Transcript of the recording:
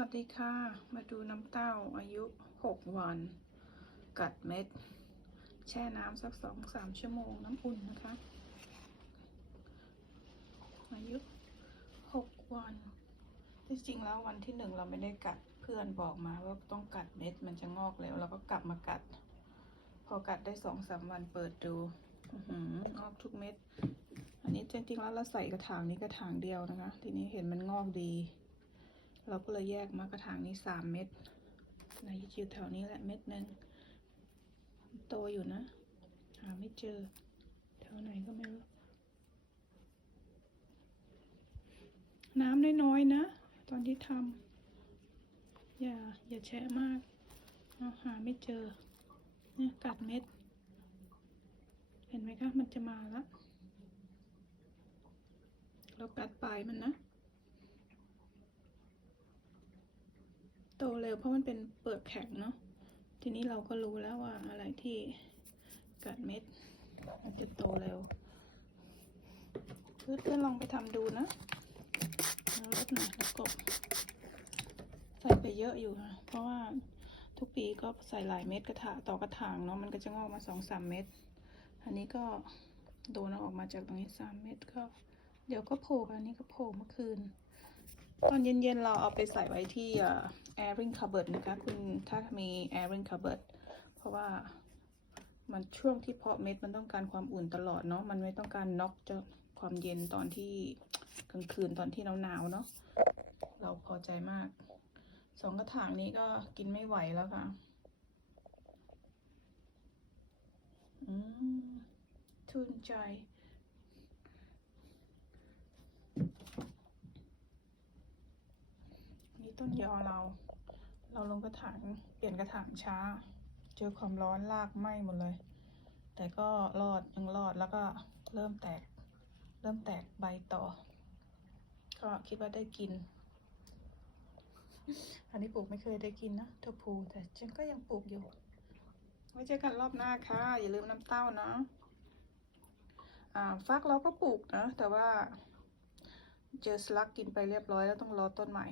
วัสดีค่ะ มาดูน้ำเต้าอายุ 6 วัน กัดเม็ด แช่น้ำสัก2-3ชั่วโมงน้ำอุ่นนะคะ อายุ 6 วัน จริงๆแล้ววันที่หนึ่งเราไม่ได้กัดเพื่อนบอกมาว่าต้องกัดเม็ดมันจะงอกแล้วเราก็กลับมากัด พอกัดได้สองสามวันเปิดดูอืองอกทุกเม็ด อันนี้จริงๆแล้วเราใส่กระถางนี้กระถางเดียวนะคะ ทีนี้เห็นมันงอกดี เราก็เลยแยกมากระถางนี้สามเม็ดในอยู่แถวนี้แหละเม็ดหนึ่งโตอยู่นะ หาไม่เจอ แถวไหนก็ไม่รู้ น้ำน้อยๆนะ ตอนที่ทำอย่า อย่าแช่มากเาหาไม่เจอ เนี่ยกัดเม็ด เห็นไหมคะ มันจะมาล้วเรากัดปลายมันนะ ตเร็วเพราะมันเป็นเปลือกแข็งเนาะ ทีนี้เราก็รู้แล้วว่าอะไรที่กัดเม็ดมันจะโตเร็ว เพื่อนๆลองไปทำดูนะเลดหน่อยแล้วกบใส่ไปเยอะอยู่นะเพราะว่าทุกปีก็ใส่หลายเม็ดกระถางต่อกระถางเนาะมันก็จะงอกมาสองสามเม็ด อันนี้ก็โดนออกมาจากตรงนี้สามเม็ดก็ เดี๋ยวก็โผล่อันนี้ก็โผล่เมื่อคืน ตอนเย็นๆ เราเอาไปใส่ไว้ที่เอ่อ airing cupboard นะคะ คุณถ้ามี airing cupboard เพราะว่ามันช่วงที่เพาะเม็ดมันต้องการความอุ่นตลอดเนาะ มันไม่ต้องการน็อกจะความเย็นตอนที่กลางคืนตอนที่หนาวๆเนาะ เราพอใจมาก สองกระถางนี้ก็กินไม่ไหวแล้วค่ะ อืมทุนใจ นี่ ต้นยอเรา เราลงกระถางเปลี่ยนกระถางช้า เจอความร้อนรากไหม้หมดเลย แต่ก็รอดยังรอดแล้วก็เริ่มแตก เริ่มแตกใบต่อ ก็คิดว่าได้กิน อันนี้ปลูกไม่เคยได้กินนะถั่วพูแต่ฉันก็ยังปลูกอยู่ไว้เจอกันรอบหน้าค่ะ อย่าลืมน้ำเต้านะอ่าฟักเราก็ปลูกนะ แต่ว่าเจอสลักกินไปเรียบร้อยแล้วต้องรอต้นใหม่